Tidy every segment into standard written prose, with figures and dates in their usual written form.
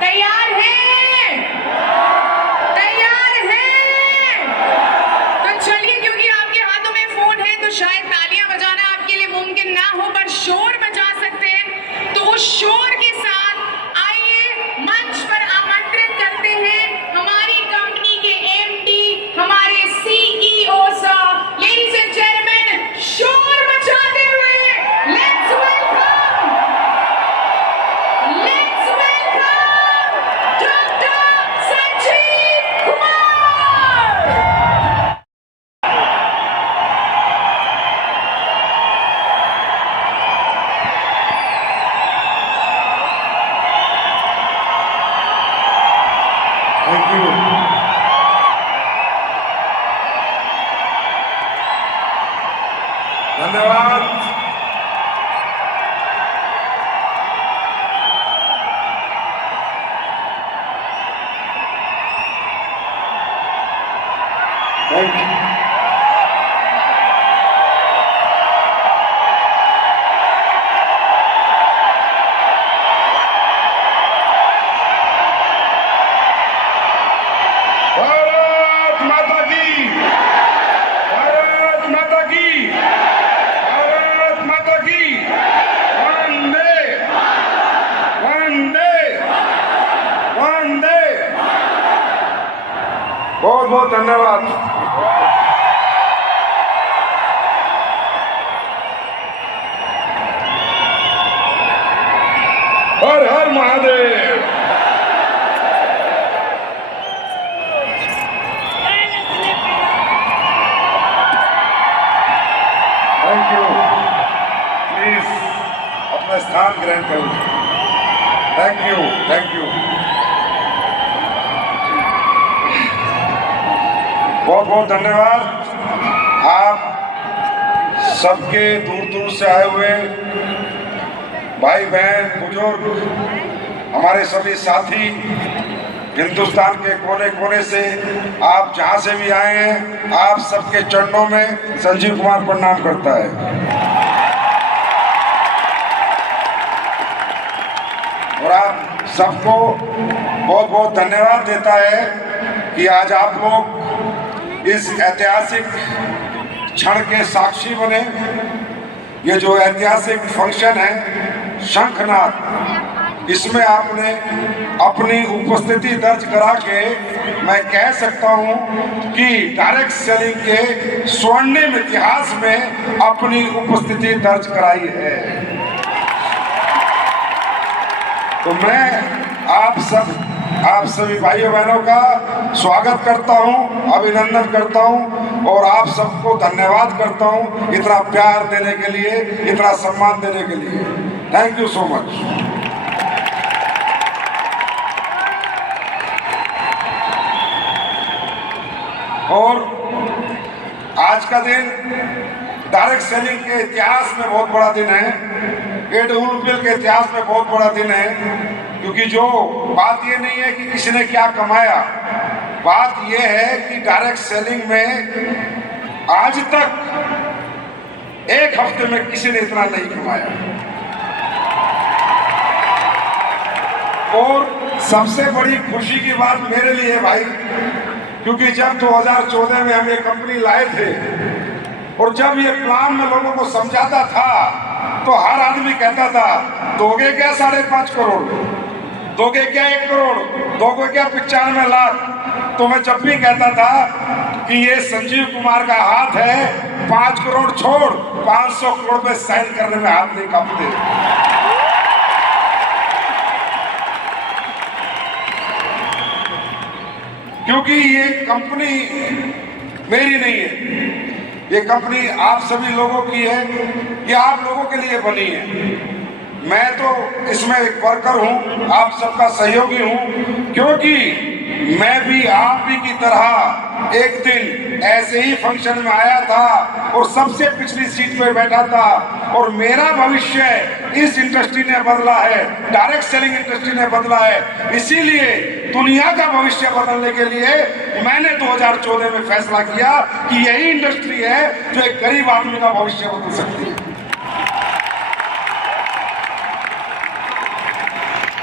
तैयार हैं? तैयार हैं? तो चलिए, क्योंकि आपके हाथों में फोन है तो शायद तालियां बजाना आपके लिए मुमकिन ना हो, पर शोर बजा सकते हैं। तो उस शोर के साथ आइए मंच पर आमंत्रित करते हैं हमारी कंपनी के एमडी, हमारे CEO sir, ladies and gentleman, शोर बजाते हुए let's welcome doctor Sanjeev Kumar. Thank you. धन्यवाद। Thank you. भारत माता की, भारत माता की, भारत माता की, वंदे वंदे वंदे। बहुत बहुत धन्यवाद। हर हर महादेव। Thank you. प्लीज अपना स्थान ग्रहण करो। Thank you, thank you. बहुत बहुत धन्यवाद। आप सबके दूर दूर से आए हुए भाई बहन बुजुर्ग, हमारे सभी साथी, हिंदुस्तान के कोने कोने से आप जहां से भी आए हैं, आप सबके चरणों में संजीव कुमार प्रणाम करता है। और आप सबको बहुत बहुत धन्यवाद देता है कि आज आप लोग इस ऐतिहासिक क्षण के साक्षी बने। ये जो ऐतिहासिक फंक्शन है शंखनाद, इसमें आपने अपनी उपस्थिति दर्ज करा के मैं कह सकता हूं कि डायरेक्ट सेलिंग के स्वर्णिम इतिहास में अपनी उपस्थिति दर्ज कराई है। तो मैं आप सभी भाइयों बहनों का स्वागत करता हूं, अभिनंदन करता हूं और आप सबको धन्यवाद करता हूं इतना प्यार देने के लिए, इतना सम्मान देने के लिए। Thank you so much. और आज का दिन डायरेक्ट सेलिंग के इतिहास में बहुत बड़ा दिन है, एडहुलबिल के इतिहास में बहुत बड़ा दिन है, क्योंकि जो बात ये नहीं है कि किसी ने क्या कमाया, बात ये है कि डायरेक्ट सेलिंग में आज तक एक हफ्ते में किसी ने इतना नहीं कमाया। और सबसे बड़ी खुशी की बात मेरे लिए भाई, क्योंकि जब 2014 में हम ये कंपनी लाए थे और जब ये प्लान में लोगों को समझाता था तो हर आदमी कहता था दोगे क्या 5.5 करोड़, दोगे क्या 1 करोड़, दोगे क्या 95 लाख। तो मैं जब भी कहता था कि ये संजीव कुमार का हाथ है, 5 करोड़ छोड़ 500 करोड़ पे साइन करने में हाथ नहीं कांपते। क्योंकि ये कंपनी मेरी नहीं है, ये कंपनी आप सभी लोगों की है, ये आप लोगों के लिए बनी है। मैं तो इसमें एक वर्कर हूं, आप सबका सहयोगी हूं, क्योंकि मैं भी आप ही की तरह एक दिन ऐसे ही फंक्शन में आया था और सबसे पिछली सीट पे बैठा था और मेरा भविष्य इस इंडस्ट्री ने बदला है, डायरेक्ट सेलिंग इंडस्ट्री ने बदला है। इसीलिए दुनिया का भविष्य बदलने के लिए मैंने 2014 में फैसला किया कि यही इंडस्ट्री है जो एक गरीब आदमी का भविष्य बदल सकती है।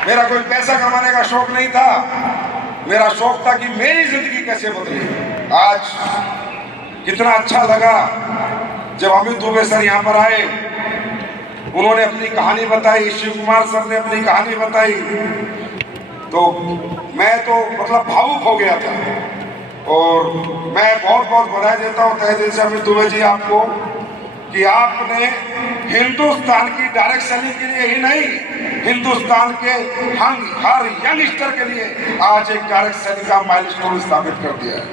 मेरा कोई पैसा कमाने का शौक नहीं था, मेरा शौक था कि मेरी जिंदगी कैसे बदले। आज कितना अच्छा लगा जब अमित दुबे सर यहाँ पर आए, उन्होंने अपनी कहानी बताई, शिव कुमार सर ने अपनी कहानी बताई, तो मैं तो मतलब भावुक हो गया था। और मैं बहुत बहुत बधाई देता हूँ तहे दिल से अमित दुबे जी आपको कि आपने हिंदुस्तान की डायरेक्ट सेलिंग के लिए ही नहीं, हिंदुस्तान के हर यंगस्टर के लिए आज एक डायरेक्ट सेलिंग का माइलस्टोन स्थापित कर दिया है।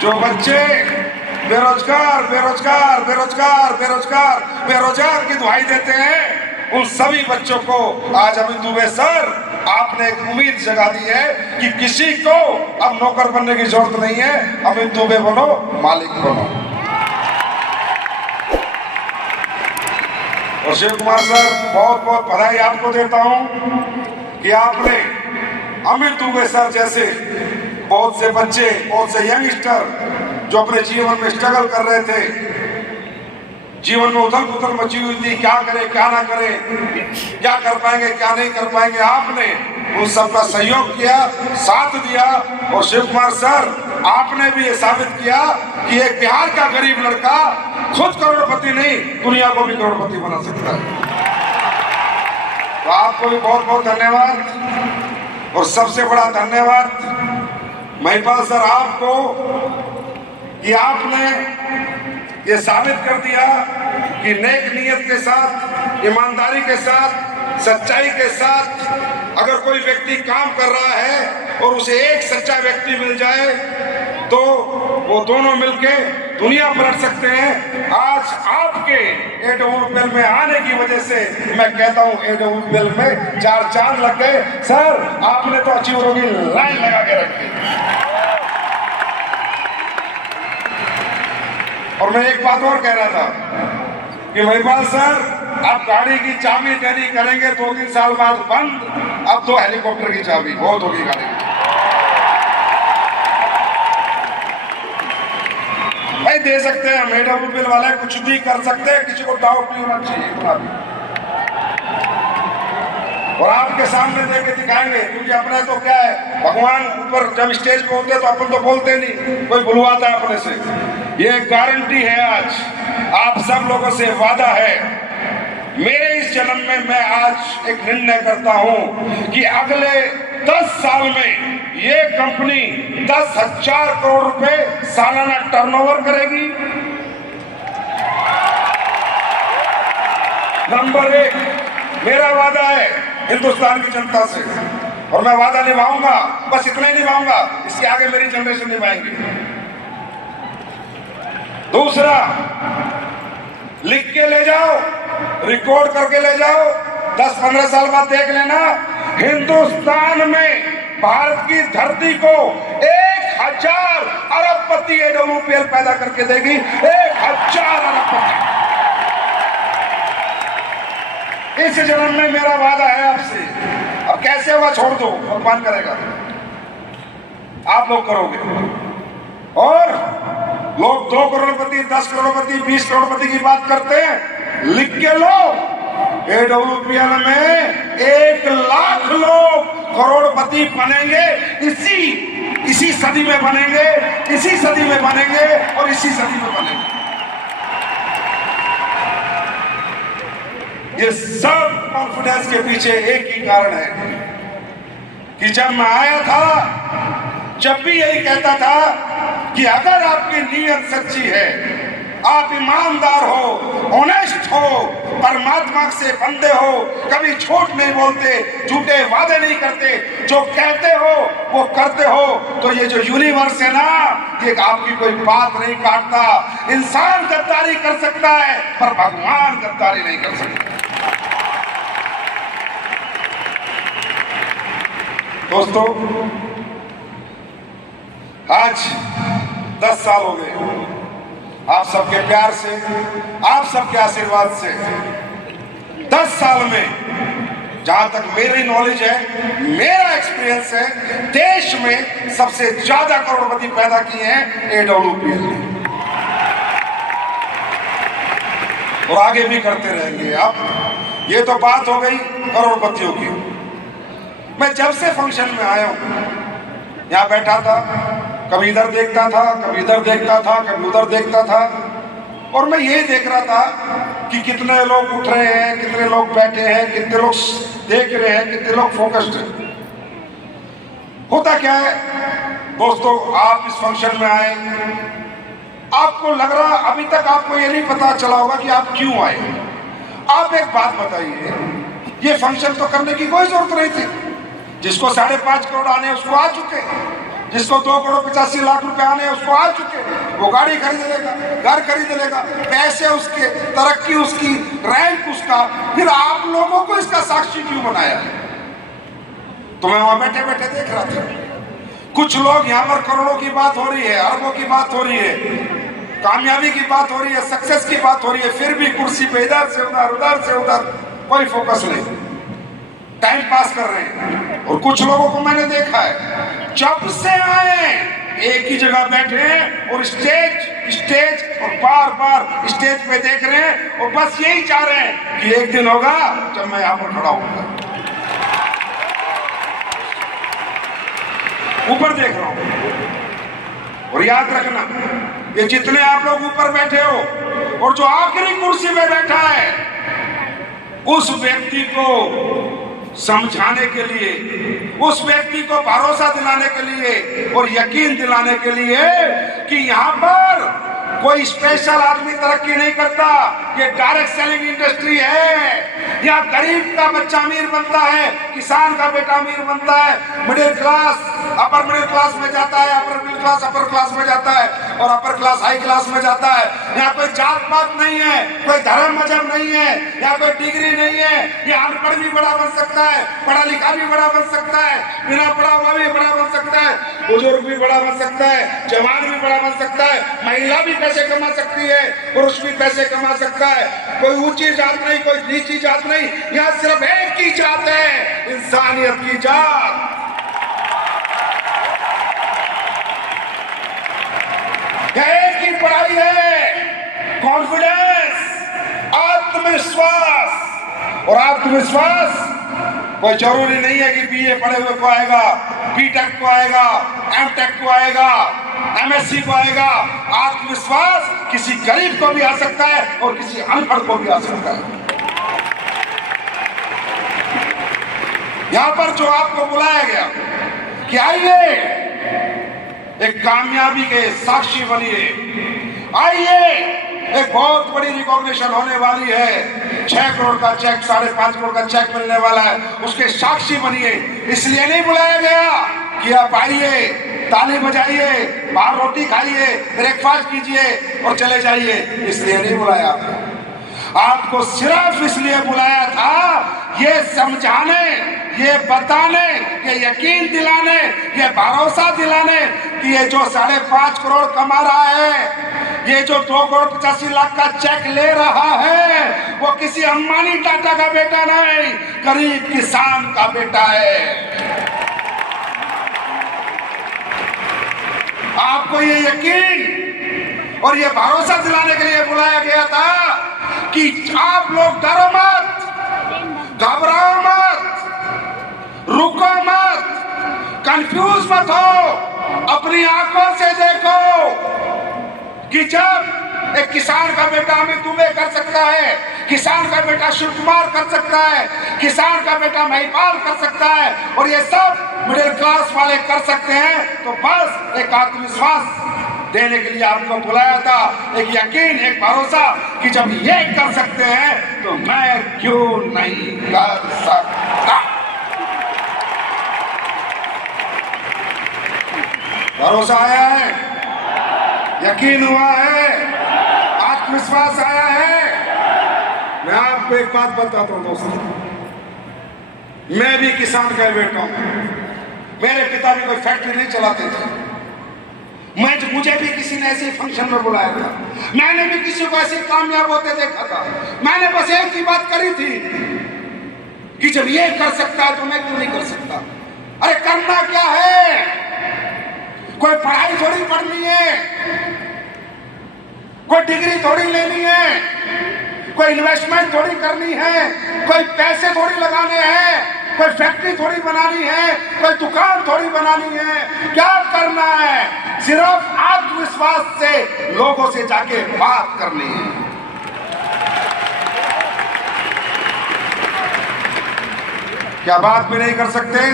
जो बच्चे बेरोजगार बेरोजगार बेरोजगार बेरोजगार बेरोजगार की दुहाई देते हैं, उन सभी बच्चों को आज अमित दुबे सर आपने एक उम्मीद जगा दी है कि किसी को अब नौकर बनने की जरूरत नहीं है, अमित दुबे बनो, मालिक बनो। और शिव कुमार सर बहुत बहुत बधाई आपको देता हूं कि आपने अमित दुबे सर जैसे बहुत से बच्चे, बहुत से यंगस्टर जो अपने जीवन में स्ट्रगल कर रहे थे, जीवन में उथल पुथल मची हुई थी, क्या करें क्या ना करें, क्या कर पाएंगे क्या नहीं कर पाएंगे, आपने उन सबका सहयोग किया, साथ दिया। और शिव कुमार सर आपने भी ये साबित किया कि एक बिहार का गरीब लड़का खुद करोड़पति नहीं, दुनिया को भी करोड़पति बना सकता है। तो आपको भी बहुत बहुत धन्यवाद। और सबसे बड़ा धन्यवाद महिपाल सर आपको कि आपने ये साबित कर दिया कि नेक नियत के साथ, ईमानदारी के साथ, सच्चाई के साथ अगर कोई व्यक्ति काम कर रहा है और उसे एक सच्चा व्यक्ति मिल जाए तो वो दोनों मिलके दुनिया पलट सकते हैं। आज आपके AWPL में आने की वजह से मैं कहता हूं AWPL में 4 चांद लग गए। सर आपने तो अचीवरों की लाइन लगा के रखी। और मैं एक बात और कह रहा था कि महिपाल सर आप गाड़ी की चाबी देरी करेंगे 2-3 साल बाद बंद, अब तो हेलीकॉप्टर की चाबी बहुत होगी गाड़ी की। भाई दे सकते हैं हम, AWPL वाले कुछ भी कर सकते हैं, किसी को डाउट नहीं होना चाहिए इतना भी। और आपके सामने दे के दिखाएंगे, क्योंकि अपने तो क्या है, भगवान ऊपर जब स्टेज पे होते हैं तो अपन तो बोलते नहीं, कोई बुलवाता है अपने से। ये गारंटी है, आज आप सब लोगों से वादा है, मेरे इस जन्म में मैं आज एक निर्णय करता हूं कि अगले 10 साल में ये कंपनी 10,000 करोड़ रुपए सालाना टर्नओवर करेगी। नंबर 1 मेरा वादा है हिंदुस्तान की जनता से, और मैं वादा निभाऊंगा, बस इतना ही निभाऊंगा, इसके आगे मेरी जनरेशन निभाएंगी। दूसरा, लिख के ले जाओ, रिकॉर्ड करके ले जाओ, 10-15 साल बाद देख लेना, हिंदुस्तान में भारत की धरती को 1,000 अरबपति AWPL पैदा करके देगी। 1,000 अरबपति। इस जन्म में मेरा वादा है आपसे। अब कैसे होगा छोड़ दो, भगवान करेगा, आप लोग करोगे। और लोग 2 करोड़पति, 10 करोड़पति, 20 करोड़पति की बात करते हैं, लिख के लो, AWPL में 1 लाख लोग करोड़पति बनेंगे। इसी सदी में बनेंगे, इसी सदी में बनेंगे और इसी सदी में बनेंगे। ये सब कॉन्फिडेंस के पीछे एक ही कारण है कि जब मैं आया था, जब भी यही कहता था कि अगर आपकी नीयत सच्ची है, आप ईमानदार हो, ऑनेस्ट हो, परमात्मा से बंदे हो, कभी झूठ नहीं बोलते, झूठे वादे नहीं करते, जो कहते हो वो करते हो, तो ये जो यूनिवर्स है ना, ये आपकी कोई बात नहीं काटता। इंसान गद्दारी कर सकता है पर भगवान गद्दारी नहीं कर सकता। दोस्तों, आज 10 साल हो गए आप सबके प्यार से, आप सबके आशीर्वाद से। 10 साल में जहां तक मेरी नॉलेज है, मेरा एक्सपीरियंस है, देश में सबसे ज्यादा करोड़पति पैदा किए हैं AWPL ने, और आगे भी करते रहेंगे। अब ये तो बात हो गई करोड़पतियों की। मैं जब से फंक्शन में आया हूं, यहाँ बैठा था, कभी इधर देखता था, कभी इधर देखता था, कभी उधर देखता था, और मैं ये देख रहा था कि कितने लोग उठ रहे हैं, कितने लोग बैठे हैं, कितने लोग देख रहे हैं, कितने लोग फोकस्ड हैं। होता क्या है दोस्तों, आप इस फंक्शन में आए, आपको लग रहा, अभी तक आपको ये नहीं पता चला होगा कि आप क्यों आए। आप एक बात बताइए, ये फंक्शन तो करने की कोई जरूरत नहीं थी। जिसको 5.5 करोड़ आने उसको आ चुके, जिसको 2,85,00,000 रुपए आने उसको आ चुके, वो गाड़ी खरीद लेगा, घर खरीद लेगा, पैसे उसके, तरक्की उसकी, रैंक उसका। फिर आप लोगों को इसका साक्षी क्यों बनाया? तो मैं वहां बैठे बैठे देख रहा था, कुछ लोग यहाँ पर करोड़ों की बात हो रही है, अरबों की बात हो रही है, कामयाबी की बात हो रही है, सक्सेस की बात हो रही है, फिर भी कुर्सी पे इधर से उधर, उधर से उधर, कोई फोकस नहीं, टाइम पास कर रहे हैं। और कुछ लोगों को मैंने देखा है, जब से आए एक ही जगह बैठे हैं और स्टेज और बार बार स्टेज पे देख रहे हैं, और बस यही चाह रहे हैं कि एक दिन होगा जब मैं यहाँ पर खड़ा होऊंगा। ऊपर देख रहा हूं, और याद रखना, ये जितने आप लोग ऊपर बैठे हो और जो आखिरी कुर्सी में बैठा है, उस व्यक्ति को समझाने के लिए, उस व्यक्ति को भरोसा दिलाने के लिए और यकीन दिलाने के लिए कि यहाँ पर कोई स्पेशल आदमी तरक्की नहीं करता, ये डायरेक्ट सेलिंग इंडस्ट्री है। यहाँ गरीब का बच्चा अमीर बनता है, किसान का बेटा अमीर बनता है, middle class upper middle class में जाता है, upper middle class upper class में जाता है, और अपर क्लास हाई क्लास में जाता है। यहाँ कोई जात पात नहीं है, कोई धर्म मजहब नहीं है, यहाँ कोई डिग्री नहीं है। ये अनपढ़ भी बड़ा बन सकता है, पढ़ा लिखा भी बड़ा बन सकता है, बिना पढ़ा हुआ भी बड़ा बन सकता है, बुजुर्ग भी बड़ा बन सकता है, जवान भी बड़ा बन सकता है, महिला भी पैसे कमा सकती है, पुरुष भी पैसे कमा सकता है। कोई ऊंची जात नहीं, कोई नीची जात नहीं, यहाँ सिर्फ एक ही जात है, इंसानियत की जात। एक ही पढ़ाई है, कॉन्फिडेंस, आत्मविश्वास। और आत्मविश्वास कोई जरूरी नहीं है कि बीए पढ़े हुए को आएगा, बीटेक को आएगा, एमटेक को आएगा, एमएससी को आएगा। आत्मविश्वास किसी गरीब को भी आ सकता है और किसी अनपढ़ को भी आ सकता है। यहां पर जो आपको बुलाया गया कि आइए एक कामयाबी के साक्षी बनिए, आइए एक बहुत बड़ी रिकॉग्निशन होने वाली है, 6 करोड़ का चेक, 5.5 करोड़ का चेक मिलने वाला है, उसके साक्षी बनिए। इसलिए नहीं बुलाया गया कि आप आइए, ताली बजाइए, बाहर रोटी खाइए, ब्रेकफास्ट कीजिए और चले जाइए, इसलिए नहीं बुलाया आपको। आपको सिर्फ इसलिए बुलाया था ये समझाने, ये बताने, ये यकीन दिलाने, ये भरोसा दिलाने कि ये जो 5.5 करोड़ कमा रहा है, ये जो 2,85,00,000 का चेक ले रहा है, वो किसी अंबानी टाटा का बेटा नहीं, गरीब किसान का बेटा है। आपको ये यकीन और ये भरोसा दिलाने के लिए बुलाया गया था कि आप लोग डरो मत, घबराओ मत, रुको मत, कंफ्यूज मत हो, अपनी आंखों से देखो कि जब एक किसान का बेटा अमित दुबे कर सकता है, किसान का बेटा शिव कुमार कर सकता है, किसान का बेटा महिपाल कर सकता है, और ये सब मिडिल क्लास वाले कर सकते हैं, तो बस एक आत्मविश्वास देने के लिए आपको बुलाया था, एक यकीन, एक भरोसा कि जब ये कर सकते हैं तो मैं क्यों नहीं कर सकता। भरोसा आया है, यकीन हुआ है, आत्मविश्वास आया है। मैं आपको एक बात बताता हूं दोस्तों, मैं भी किसान का बेटा हूं, मेरे पिता भी कोई फैक्ट्री नहीं चलाते थे, मुझे भी किसी ने ऐसे फंक्शन में बुलाया था, मैंने भी किसी को ऐसे कामयाब होते देखा था। मैंने बस एक ही बात करी थी कि जब ये कर सकता है तो मैं क्यों नहीं कर सकता। अरे करना क्या है, कोई पढ़ाई थोड़ी पढ़नी है, कोई डिग्री थोड़ी लेनी है, कोई इन्वेस्टमेंट थोड़ी करनी है, कोई पैसे थोड़ी लगाने हैं, कोई फैक्ट्री थोड़ी बनानी है, कोई दुकान थोड़ी बनानी है। क्या करना है? सिर्फ आत्मविश्वास से लोगों से जाके बात करनी है। क्या बात भी नहीं कर सकते?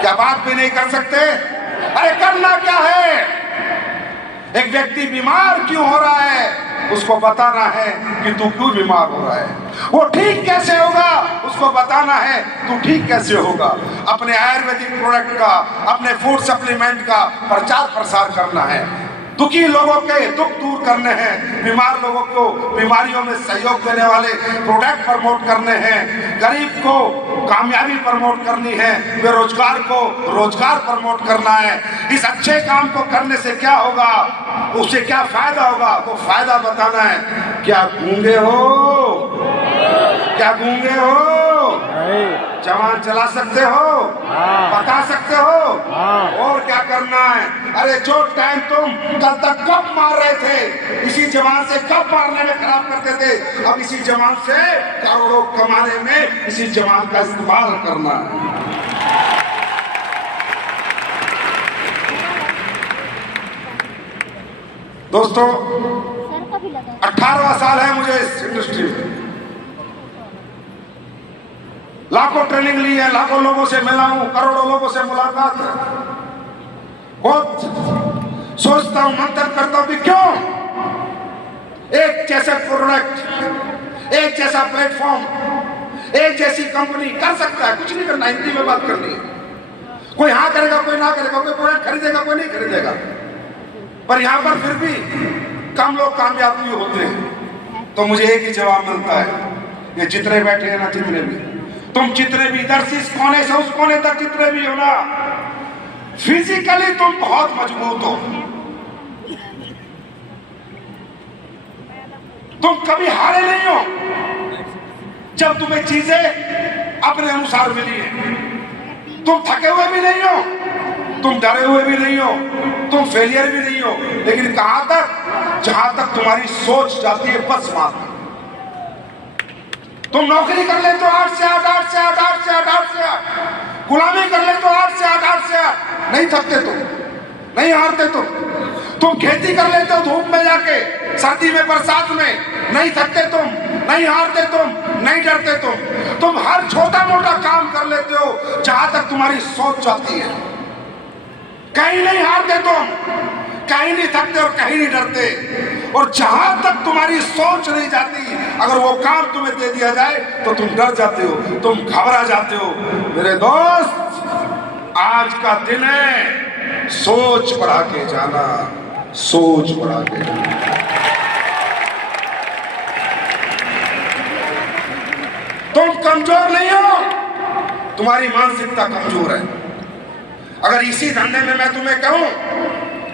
क्या बात भी नहीं कर सकते? अरे करना क्या है? एक व्यक्ति बीमार क्यों हो रहा है उसको बताना है कि तू क्यों बीमार हो रहा है। वो ठीक कैसे होगा उसको बताना है तू ठीक कैसे होगा। अपने आयुर्वेदिक प्रोडक्ट का, अपने फूड सप्लीमेंट का प्रचार प्रसार करना है। दुखी लोगों के दुख दूर करने हैं, बीमार लोगों को बीमारियों में सहयोग देने वाले प्रोडक्ट प्रमोट करने हैं, गरीब को कामयाबी प्रमोट करनी है, बेरोजगार को रोजगार प्रमोट करना है। इस अच्छे काम को करने से क्या होगा, उससे क्या फायदा होगा, वो फायदा बताना है। क्या गूंगे हो? क्या गूंगे हो? जवान चला सकते हो? बता सकते हो? और क्या करना है? अरे जो टाइम तुम कल तक कब मार रहे थे, इसी जवान से कब मारने में खराब करते थे, अब इसी जवान से करोड़ों कमाने में इसी जवान का इस्तेमाल करना है। दोस्तों 18वां साल है मुझे इस इंडस्ट्री में। लाखों ट्रेनिंग ली है, लाखों लोगों से मिला हूं, करोड़ों लोगों से मुलाकात है। बहुत सोचता हूं, मंथन करता हूं कि क्यों एक जैसा प्रोडक्ट, एक जैसा प्लेटफॉर्म, एक जैसी कंपनी कर सकता है। कुछ नहीं करना, हिंदी में बात करनी है। कोई हाँ करेगा, कोई ना करेगा, कोई प्रोडक्ट खरीदेगा, कोई नहीं खरीदेगा, पर यहां पर फिर भी कम लोग कामयाब भी होते हैं। तो मुझे एक ही जवाब मिलता है, ये जितने बैठे हैं ना, जितने भी तुम, जितने भी इधर से इस कोने से उस कोने तक जितने भी हो ना, फिजिकली तुम बहुत मजबूत हो। तुम कभी हारे नहीं हो जब तुम्हें चीजें अपने अनुसार मिली है। तुम थके हुए भी नहीं हो, तुम डरे हुए भी नहीं हो, तुम फेलियर भी नहीं हो, लेकिन कहां तक? जहां तक तुम्हारी सोच जाती है बस वहां तक। तुम नौकरी कर ले तो 8 से 8, 8 से 8, 8 से 8, 8 से 8, गुलामी कर ले तो 8 से 8, 8 से 8, नहीं थकते तुम, नहीं हारते तुम खेती कर लेते हो धूप में जाके, सर्दी में, बरसात में, नहीं थकते तुम, नहीं हारते तुम, नहीं डरते तुम हर छोटा मोटा काम कर लेते हो जहां तक तुम्हारी सोच जाती है। कहीं नहीं हारते तुम, कहीं नहीं थकते और कहीं नहीं डरते। और जहां तक तुम्हारी सोच नहीं जाती, अगर वो काम तुम्हें दे दिया जाए तो तुम डर जाते हो, तुम घबरा जाते हो। मेरे दोस्त, आज का दिन है सोच बढ़ा के जाना, सोच बढ़ा के जाना। तुम कमजोर नहीं हो, तुम्हारी मानसिकता कमजोर है। अगर इसी धंधे में मैं तुम्हें कहूं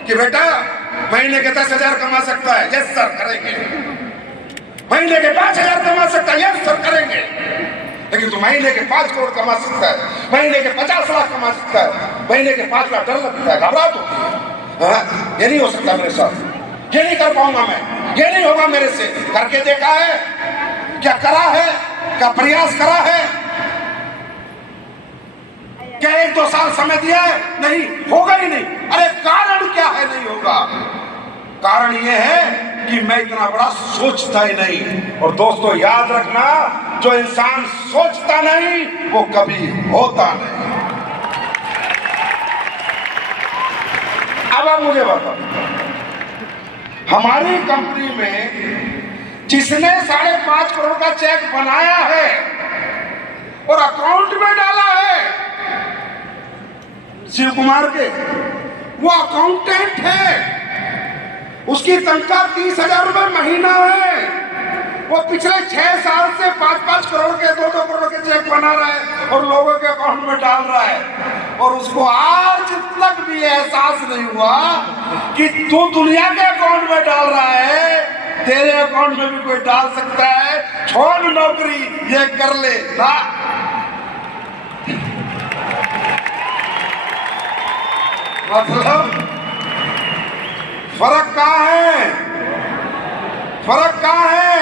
कि बेटा महीने के 10,000 कमा सकता है, यस सर करेंगे। महीने के 5,000 कमा सकता है, यस सर करेंगे। लेकिन तू महीने के 5 करोड़ कमा सकता है, महीने के 50 लाख कमा सकता है, महीने के 5 लाख, डर लगता है, घबराहट होती है। ये नहीं हो सकता मेरे साथ, ये नहीं कर पाऊंगा मैं, ये नहीं होगा मेरे से। करके देखा है? क्या करा है? क्या प्रयास करा है? क्या 1-2 साल समय दिया है? नहीं, होगा ही नहीं। अरे कारण क्या है नहीं होगा? कारण ये है कि मैं इतना बड़ा सोचता ही नहीं। और दोस्तों याद रखना, जो इंसान सोचता नहीं वो कभी होता नहीं। अब आप मुझे बताओ, हमारी कंपनी में जिसने 5.5 करोड़ का चेक बनाया है और अकाउंट में डाला है, शिव कुमार के, वो अकाउंटेंट है, उसकी तनख्वाह 30,000 रुपए महीना है। वो पिछले 6 साल से 5-5 करोड़ के, 2-2 करोड़ के चेक बना रहा है और लोगों के अकाउंट में डाल रहा है। और उसको आज तक भी एहसास नहीं हुआ कि तू दुनिया के अकाउंट में डाल रहा है, तेरे अकाउंट में भी कोई डाल सकता है। छोड़ नौकरी, ये कर ले ना। मतलब फर्क कहाँ है? फर्क कहाँ है?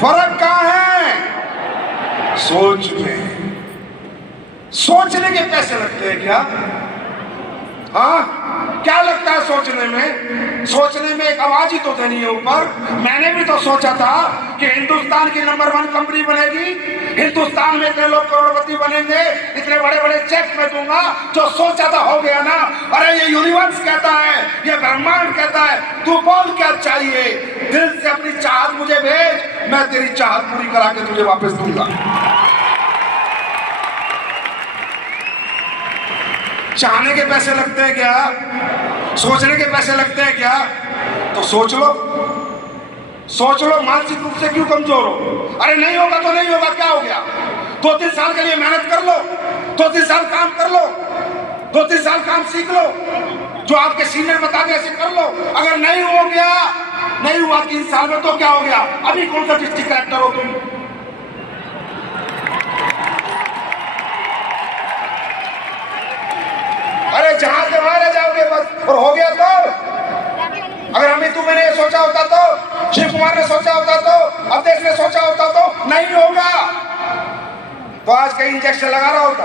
फर्क कहाँ है? सोच में। सोचने के पैसे लगते हैं क्या? हाँ, क्या लगता है सोचने में? सोचने में एक आवाज ही तो देनी है ऊपर। मैंने भी तो सोचा था कि हिंदुस्तान की नंबर 1 कंपनी बनेगी, हिंदुस्तान में इतने लोग करोड़पति बनेंगे, इतने बड़े बड़े चेक मैं दूंगा। जो सोचा था हो गया ना। अरे ये यूनिवर्स कहता है, ये ब्रह्मांड कहता है, तू बोल क्या चाहिए, दिल से अपनी चाहत मुझे भेज, मैं तेरी चाहत पूरी करा के तुझे वापस दूंगा। चाहने के पैसे लगते हैं क्या? सोचने के पैसे लगते हैं क्या? तो सोच लो, सोच लो। मानसिक रूप से क्यों कमजोर हो? अरे नहीं होगा तो नहीं होगा, क्या हो गया? 2-3 साल के लिए मेहनत कर लो, 2-3 साल काम कर लो, 2-3 साल काम सीख लो, जो आपके सीनियर बता दे ऐसे कर लो। अगर नहीं हो गया, नहीं हुआ 3 साल में तो क्या हो गया? अभी कौन सा डिस्ट्रिक्ट कलेक्टर हो तुम? अरे जहां से वहां रह जाओगे बस। और हो गया तो? अगर अमित मैंने ये सोचा होता तो, शिव कुमार ने सोचा होता तो, अवधेश ने सोचा होता तो नहीं होगा, तो आज कहीं इंजेक्शन लगा रहा होता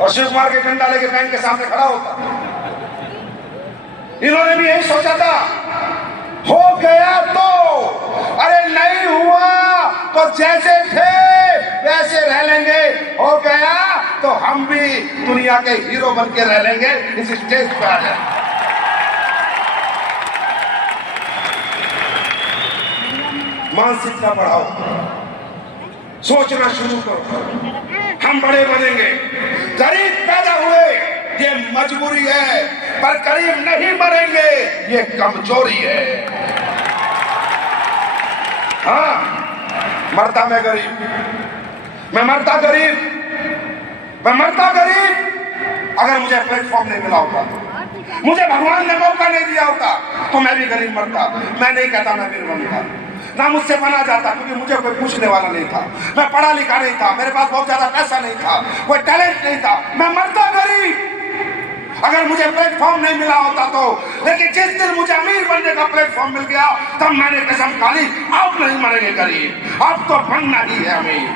और शिव कुमार के झंडा लेके बैंक के सामने खड़ा होता। इन्होंने भी यही सोचा था। हो गया तो? अरे नहीं हुआ तो जैसे थे वैसे रह लेंगे। हो गया तो हम भी दुनिया के हीरो बन के रह लेंगे इस स्टेज पे आ जाए। मानसिकता बढ़ाओ, सोचना शुरू करो। हम बड़े बनेंगे। गरीब पैदा हुए ये मजबूरी है, पर गरीब नहीं मरेंगे ये कमजोरी है। हाँ, मरता मैं गरीब, मैं मरता गरीब, मैं मरता गरीब। अगर मुझे प्लेटफॉर्म नहीं मिला होता, मुझे भगवान ने मौका नहीं दिया होता, तो मैं भी गरीब मरता। मैं नहीं कहता मैं वीर बनता, ना मुझसे बना जाता, क्योंकि मुझे कोई पूछने वाला नहीं था। मैं पढ़ा लिखा नहीं था, मेरे पास बहुत ज्यादा पैसा नहीं था, कोई टैलेंट नहीं था, मैं मरता गरीब। अगर मुझे प्लेटफॉर्म नहीं मिला होता तो। लेकिन जिस दिन मुझे अमीर बनने का प्लेटफॉर्म मिल गया, तब मैंने कसम खा ली, अब नहीं मरेंगे गरीब, अब तो बनना ही है अमीर।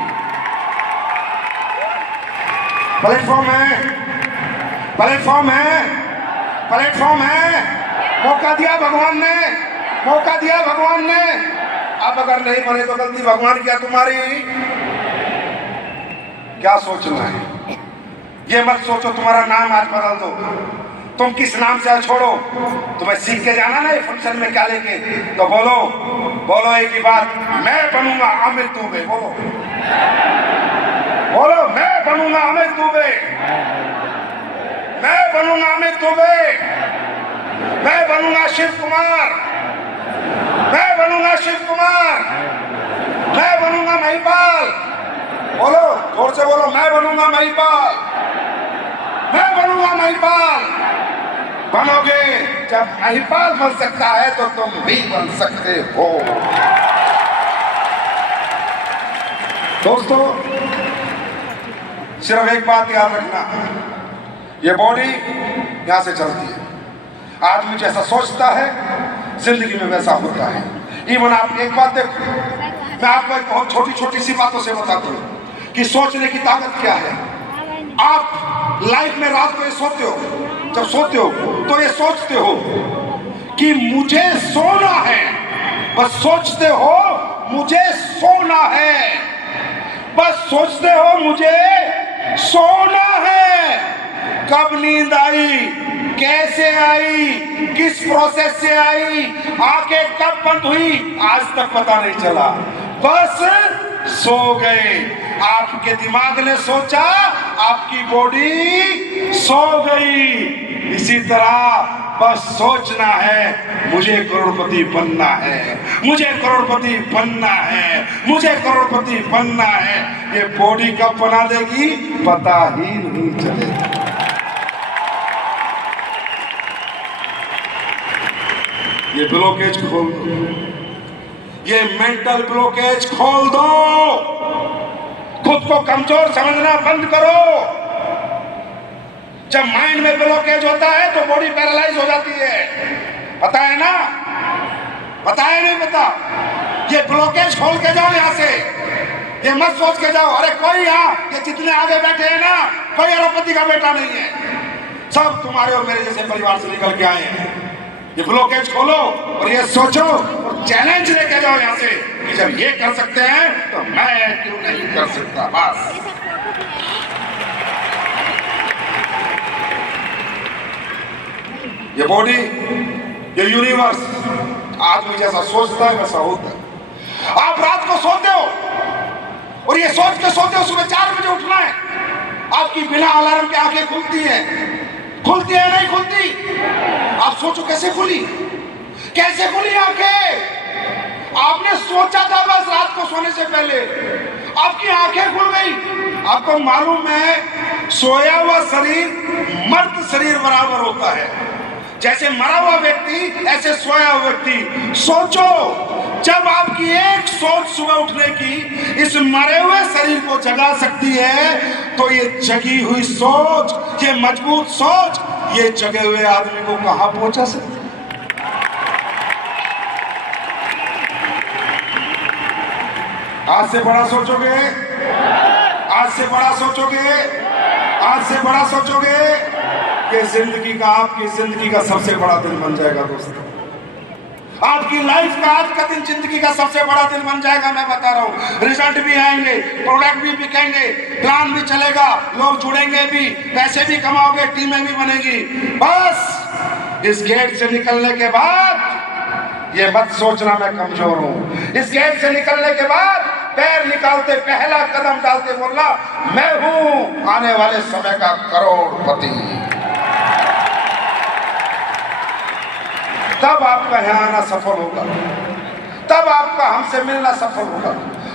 प्लेटफॉर्म है, प्लेटफॉर्म है, प्लेटफॉर्म है। मौका दिया भगवान ने, मौका दिया भगवान ने। अब अगर नहीं बने तो गलती भगवान की है तुम्हारी। क्या सोचना है? ये मत सोचो तुम्हारा नाम आज बदल दो, तुम किस नाम से छोड़ो। तुम्हें सीख के जाना ना फंक्शन में क्या लेके, तो बोलो, बोलो एक ही बात, मैं बनूंगा अमित दुबे। बोलो, बोलो, मैं बनूंगा अमित दुबे, मैं बनूंगा अमित दुबे, मैं बनूंगा शिव कुमार, मैं बनूंगा शिव कुमार, मैं बनूंगा महिपाल। बोलो जोर से बोलो, मैं बनूंगा महिपाल, मैं बनूंगा महिपाल। बनोगे, जब महिपाल बन सकता है तो तुम भी बन सकते हो। दोस्तों, सिर्फ एक बात याद रखना, ये बॉडी यहां से चलती है। आदमी जैसा सोचता है जिंदगी में वैसा होता है। इवन आप एक बात देखो, मैं आपको एक बहुत छोटी छोटी सी बातों से बताता हूं कि सोचने की ताकत क्या है। आप लाइफ में रात को ये सोते हो, जब सोते हो तो ये सोचते हो कि मुझे सोना है, बस सोचते हो मुझे सोना है, बस सोचते हो मुझे सोना है। कब नींद आई, कैसे आई, किस प्रोसेस से आई, आंखें कब बंद हुई, आज तक पता नहीं चला, बस सो गए। आपके दिमाग ने सोचा, आपकी बॉडी सो गई। इसी तरह बस सोचना है, मुझे करोड़पति बनना है, मुझे करोड़पति बनना है, मुझे करोड़पति बनना है। ये बॉडी कब बना देगी पता ही नहीं चलेगा। ये ब्लॉकेज खोल दो, ये मेंटल ब्लॉकेज खोल दो। खुद को कमजोर समझना बंद करो। जब माइंड में ब्लॉकेज होता है तो बॉडी पैरालाइज हो जाती है, पता है ना। पता है नहीं पता? ये ब्लॉकेज खोल के जाओ यहाँ से, ये मत सोच के जाओ अरे कोई यहाँ ये जितने आगे बैठे हैं ना कोई अरबपति का बेटा नहीं है, सब तुम्हारे और मेरे जैसे परिवार से निकल के आए हैं। ये ब्लॉकेज खोलो और ये सोचो और चैलेंज लेके जाओ यहाँ से कि जब ये कर सकते हैं तो मैं क्यों नहीं कर सकता। बस ये बॉडी, ये यूनिवर्स आदमी जैसा सोचता है वैसा होता है। आप रात को सोते हो और ये सोच के सोते हो सुबह 4 बजे उठना है, आपकी बिना अलार्म के आंखें खुलती है नहीं खुलती? आप सोचो कैसे खुली आंखें? आपने सोचा था बस रात को सोने से पहले, आपकी आंखें खुल गई। आपको मालूम है सोया हुआ शरीर मर्द शरीर बराबर होता है, जैसे मरा हुआ व्यक्ति ऐसे सोया हुआ व्यक्ति। सोचो जब आपकी एक सोच सुबह उठने की इस मरे हुए शरीर को जगा सकती है तो ये जगी हुई सोच, ये मजबूत सोच, ये जगे हुए आदमी को कहां पहुंचा सकती है? आज से बड़ा सोचोगे, आज से बड़ा सोचोगे, आज से बड़ा सोचोगे, ये जिंदगी का, आपकी जिंदगी का सबसे बड़ा दिन बन जाएगा दोस्तों। आपकी लाइफ का आज का दिन जिंदगी का सबसे बड़ा दिन बन जाएगा। मैं बता रहा हूँ, रिजल्ट भी आएंगे, प्रोडक्ट भी बिकेंगे, प्लान भी चलेगा, लोग जुड़ेंगे भी, पैसे भी कमाओगे, टीमें भी बनेगी। बस इस गेट से निकलने के बाद ये मत सोचना मैं कमजोर हूँ। इस गेट से निकलने के बाद पैर निकालते, पहला कदम डालते बोलना मैं हूँ आने वाले समय का करोड़पति। तब आपका यहाँ आना सफल होगा, तब आपका हमसे मिलना सफल होगा,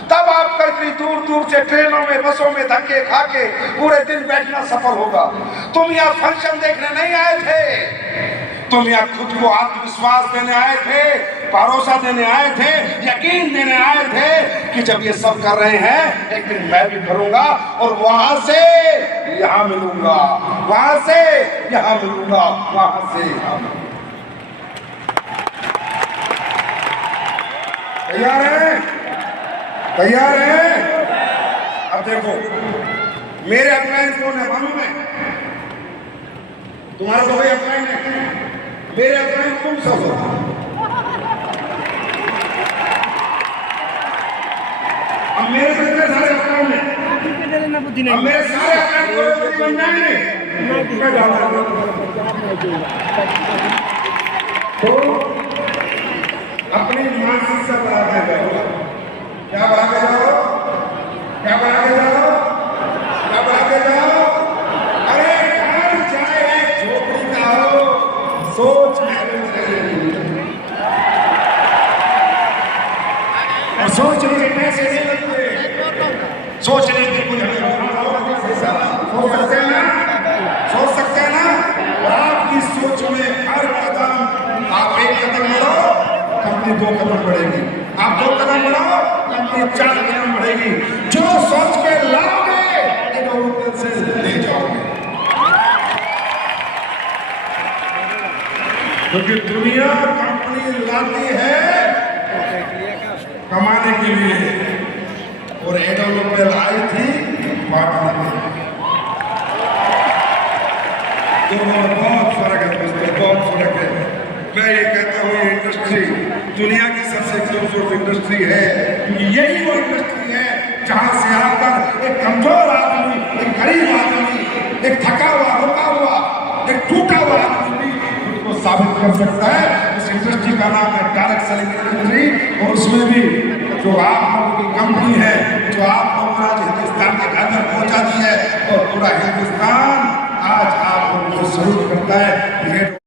तब आपका इतनी दूर दूर से ट्रेनों में बसों में धक्के खा के पूरे दिन बैठना सफल होगा। तुम यहाँ फंक्शन देखने नहीं आए थे, तुम यहाँ खुद को आत्मविश्वास देने आए थे, भरोसा देने आए थे, यकीन देने आए थे कि जब ये सब कर रहे हैं एक दिन मैं भी करूंगा और वहां से यहाँ मिलूंगा, वहां से यहाँ मिलूंगा, वहां से यहाँ। तैयार है? तैयार है? अब देखो मेरे अपलाइन कौन है मालूम है? तुम्हारा तो भाई अपलाइन है, मेरे अपलाइन तुम सब हो। अब मेरे कितने सारे अपलाइन हैं? अब मेरे सारे अपलाइन करोड़पति बन जाएंगे। तो अपनी मानसिक से बढ़ा के जाओ। क्या बढ़ा के जाओ? क्या बढ़ा के जाओ? क्या बढ़ा के जाओ? अरे घर चाहे झोपड़ी का हो, सोच और सोचने के पैसे नहीं लगते, सोचने के कुछ सोच सकते हैं ना, सोच सकते हैं ना। और आपकी सोच में हर कदम, आप एक कदम बढ़ो कंपनी 2 कदम बढ़ेगी, आप 2 कदम बढ़ाओ कंपनी 4 कदम बढ़ेगी। जो सोच के लाओगे इनोवेशन से ले जाओगे, क्योंकि दुनिया कंपनी लाती है कमाने के लिए और एडोलॉपल आई थी बांटने के लिए। दोनों में बहुत फर्क है दोस्तों, बहुत फर्क है। मैं ये कहता हूँ ये इंडस्ट्री दुनिया की सबसे खूबसूरत इंडस्ट्री है, क्योंकि यही वो इंडस्ट्री है जहाँ से आकर एक कमजोर आदमी, एक गरीब आदमी, एक थका हुआ, रुका हुआ, एक टूटा हुआ आदमी भी उसको साबित कर सकता है। इस इंडस्ट्री का नाम है डायरेक्ट सेलिंग इंडस्ट्री और उसमें भी जो आप लोगों की कंपनी है, जो आप लोगों ने आज हिंदुस्तान के घर तक पहुँचा दी है और पूरा हिंदुस्तान आज आप लोगों को सल्यूट करता है।